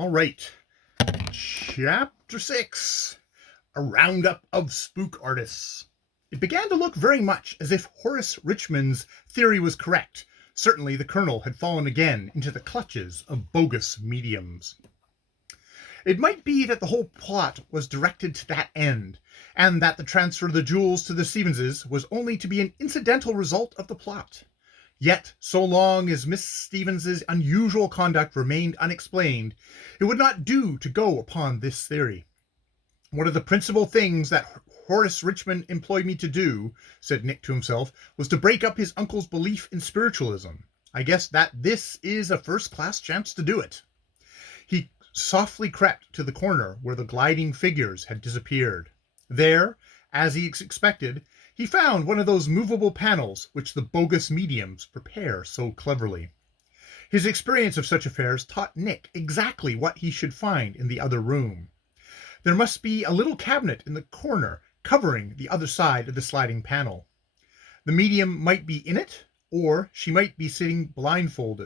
All right. Chapter 6. A Roundup of Spook Artists. It began to look very much as if Horace Richmond's theory was correct. Certainly the Colonel had fallen again into the clutches of bogus mediums. It might be that the whole plot was directed to that end, and that the transfer of the jewels to the Stevenses was only to be an incidental result of the plot. Yet, so long as Miss Stevens's unusual conduct remained unexplained, it would not do to go upon this theory. One of the principal things that Horace Richmond employed me to do, said Nick to himself, was to break up his uncle's belief in spiritualism. I guess that this is a first-class chance to do it. He softly crept to the corner where the gliding figures had disappeared. There, as he expected, he found one of those movable panels which the bogus mediums prepare so cleverly. His experience of such affairs taught Nick exactly what he should find in the other room. There must be a little cabinet in the corner covering the other side of the sliding panel. The medium might be in it, or she might be sitting blindfold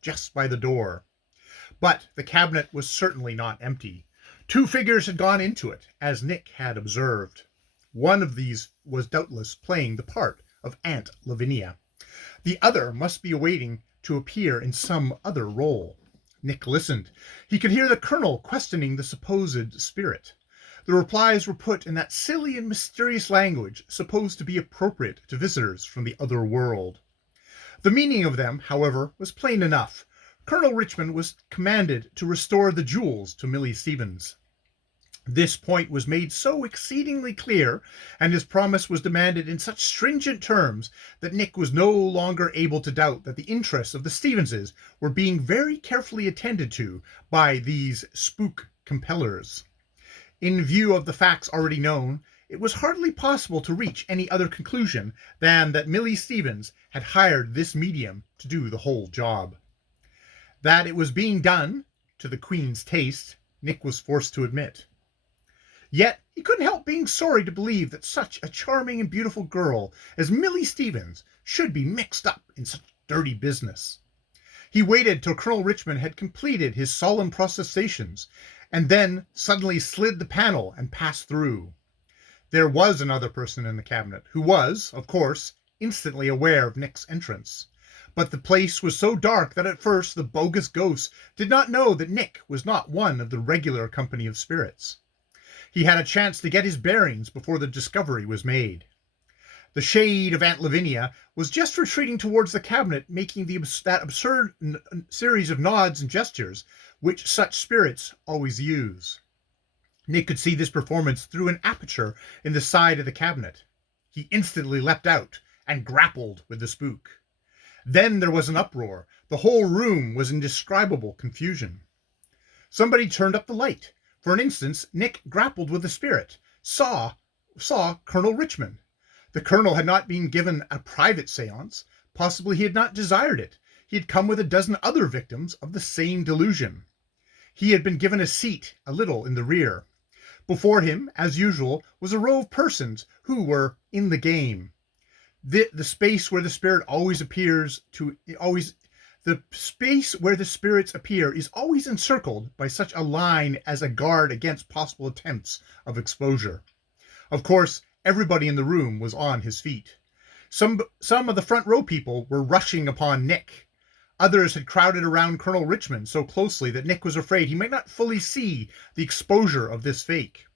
just by the door. But the cabinet was certainly not empty. Two figures had gone into it, as Nick had observed. One of these was doubtless playing the part of Aunt Lavinia. The other must be awaiting to appear in some other role. Nick listened. He could hear the Colonel questioning the supposed spirit. The replies were put in that silly and mysterious language supposed to be appropriate to visitors from the other world. The meaning of them, however, was plain enough. Colonel Richmond was commanded to restore the jewels to Millie Stevens. This point was made so exceedingly clear, and his promise was demanded in such stringent terms, that Nick was no longer able to doubt that the interests of the Stevenses were being very carefully attended to by these spook compellers. In view of the facts already known, it was hardly possible to reach any other conclusion than that Millie Stevens had hired this medium to do the whole job. That it was being done to the Queen's taste, Nick was forced to admit. Yet he couldn't help being sorry to believe that such a charming and beautiful girl as Millie Stevens should be mixed up in such dirty business. He waited till Colonel Richmond had completed his solemn protestations, and then suddenly slid the panel and passed through. There was another person in the cabinet, who was, of course, instantly aware of Nick's entrance. But the place was so dark that at first the bogus ghost did not know that Nick was not one of the regular company of spirits. He had a chance to get his bearings before the discovery was made. The shade of Aunt Lavinia was just retreating towards the cabinet, making that absurd series of nods and gestures which such spirits always use. Nick could see this performance through an aperture in the side of the cabinet. He instantly leapt out and grappled with the spook. Then there was an uproar. The whole room was in indescribable confusion. Somebody turned up the light. For an instant, Nick grappled with the spirit, saw Colonel Richmond. The Colonel had not been given a private seance. Possibly he had not desired it. He had come with a dozen other victims of the same delusion. He had been given a seat a little in the rear. Before him, as usual, was a row of persons who were in the game. The space where the spirit The space where the spirits appear is always encircled by such a line as a guard against possible attempts of exposure. Of course, everybody in the room was on his feet. Some of the front row people were rushing upon Nick. Others had crowded around Colonel Richmond so closely that Nick was afraid he might not fully see the exposure of this fake.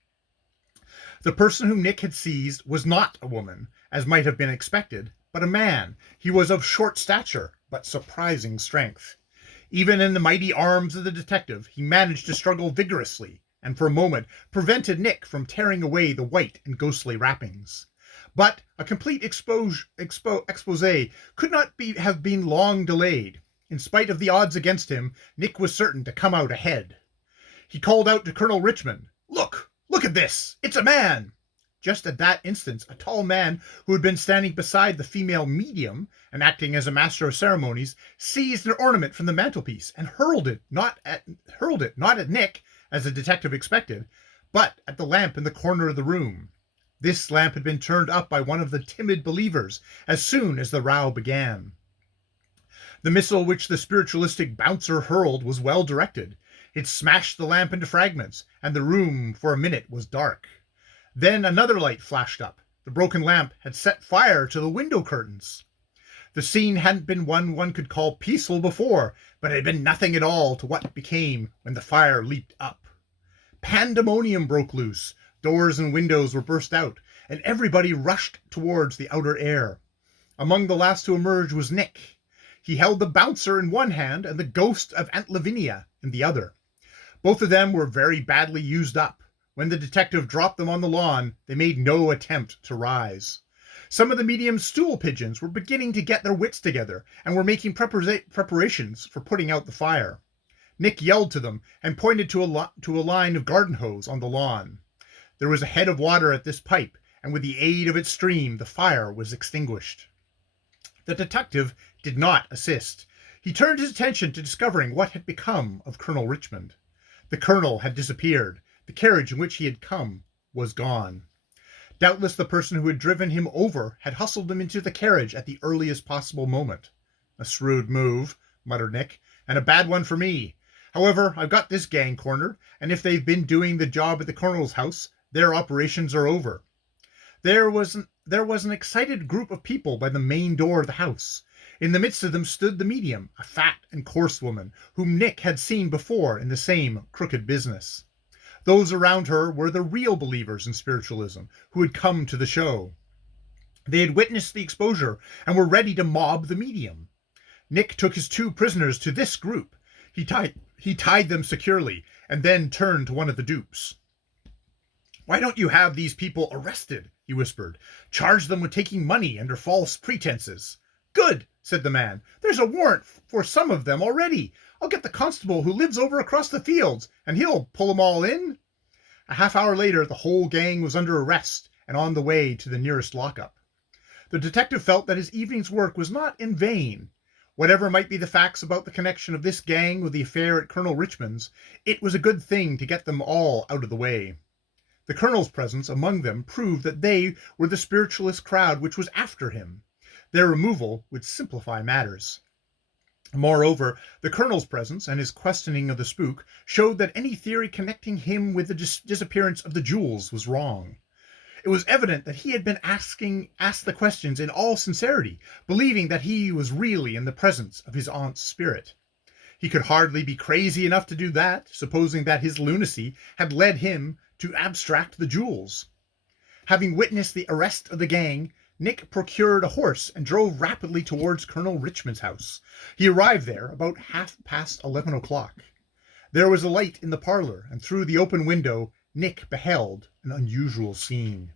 The person whom Nick had seized was not a woman, as might have been expected, but a man. He was of short stature, but surprising strength. Even in the mighty arms of the detective, he managed to struggle vigorously, and for a moment prevented Nick from tearing away the white and ghostly wrappings. But a complete expose could not have been long delayed. In spite of the odds against him, Nick was certain to come out ahead. He called out to Colonel Richmond, Look at this! It's a man!" Just at that instant, a tall man who had been standing beside the female medium and acting as a master of ceremonies seized an ornament from the mantelpiece and hurled it not at Nick, as the detective expected, but at the lamp in the corner of the room. This lamp had been turned up by one of the timid believers as soon as the row began. The missile which the spiritualistic bouncer hurled was well directed. It smashed the lamp into fragments, and the room for a minute was dark. Then another light flashed up. The broken lamp had set fire to the window curtains. The scene hadn't been one could call peaceful before, but it had been nothing at all to what it became when the fire leaped up. Pandemonium broke loose. Doors and windows were burst out, and everybody rushed towards the outer air. Among the last to emerge was Nick. He held the bouncer in one hand and the ghost of Aunt Lavinia in the other. Both of them were very badly used up. When the detective dropped them on the lawn, they made no attempt to rise. Some of the medium's stool pigeons were beginning to get their wits together and were making preparations for putting out the fire. Nick yelled to them and pointed to a line of garden hose on the lawn. There was a head of water at this pipe, and with the aid of its stream, the fire was extinguished. The detective did not assist. He turned his attention to discovering what had become of Colonel Richmond. The colonel had disappeared. The carriage in which he had come was gone. Doubtless the person who had driven him over had hustled him into the carriage at the earliest possible moment. A shrewd move, muttered Nick, and a bad one for me. However, I've got this gang cornered, and if they've been doing the job at the colonel's house, their operations are over. There was an excited group of people by the main door of the house. In the midst of them stood the medium, a fat and coarse woman, whom Nick had seen before in the same crooked business. Those around her were the real believers in spiritualism who had come to the show. They had witnessed the exposure and were ready to mob the medium. Nick took his 2 prisoners to this group. He tied them securely and then turned to one of the dupes. "Why don't you have these people arrested?" he whispered. "Charge them with taking money under false pretenses." "Good," said the man. "There's a warrant for some of them already. I'll get the constable who lives over across the fields, and he'll pull 'em all in." A half hour later, the whole gang was under arrest and on the way to the nearest lockup. The detective felt that his evening's work was not in vain. Whatever might be the facts about the connection of this gang with the affair at Colonel Richmond's, it was a good thing to get them all out of the way. The colonel's presence among them proved that they were the spiritualist crowd which was after him. Their removal would simplify matters. Moreover, the colonel's presence and his questioning of the spook showed that any theory connecting him with the disappearance of the jewels was wrong. It was evident that he had been asked the questions in all sincerity, believing that he was really in the presence of his aunt's spirit. He could hardly be crazy enough to do that, supposing that his lunacy had led him to abstract the jewels. Having witnessed the arrest of the gang, Nick procured a horse and drove rapidly towards Colonel Richmond's house. He arrived there about 11:30 o'clock. There was a light in the parlor, and through the open window Nick beheld an unusual scene.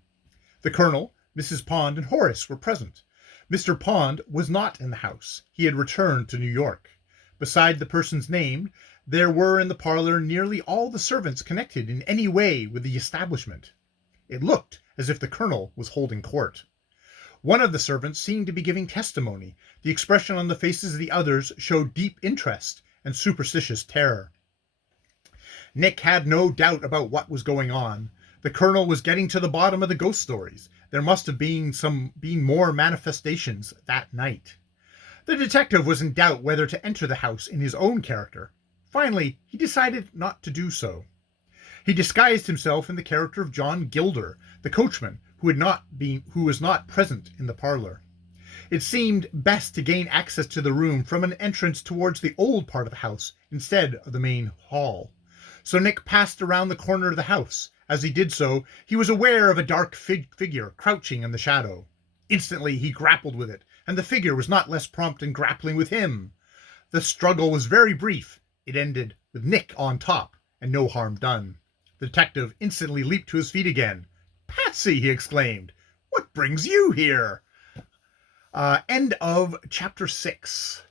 The colonel, Mrs. Pond, and Horace were present. Mr. Pond was not in the house. He had returned to New York. Beside the persons named, there were in the parlor nearly all the servants connected in any way with the establishment. It looked as if the colonel was holding court. One of the servants seemed to be giving testimony. The expression on the faces of the others showed deep interest and superstitious terror. Nick had no doubt about what was going on. The colonel was getting to the bottom of the ghost stories. There must have been more manifestations that night. The detective was in doubt whether to enter the house in his own character. Finally, he decided not to do so. He disguised himself in the character of John Gilder, the coachman, who was not present in the parlor. It seemed best to gain access to the room from an entrance towards the old part of the house instead of the main hall. So Nick passed around the corner of the house. As he did so, he was aware of a dark figure crouching in the shadow. Instantly he grappled with it, and the figure was not less prompt in grappling with him. The struggle was very brief. It ended with Nick on top, and no harm done. The detective instantly leaped to his feet again. "Patsy!" he exclaimed. "What brings you here?" End of chapter 6.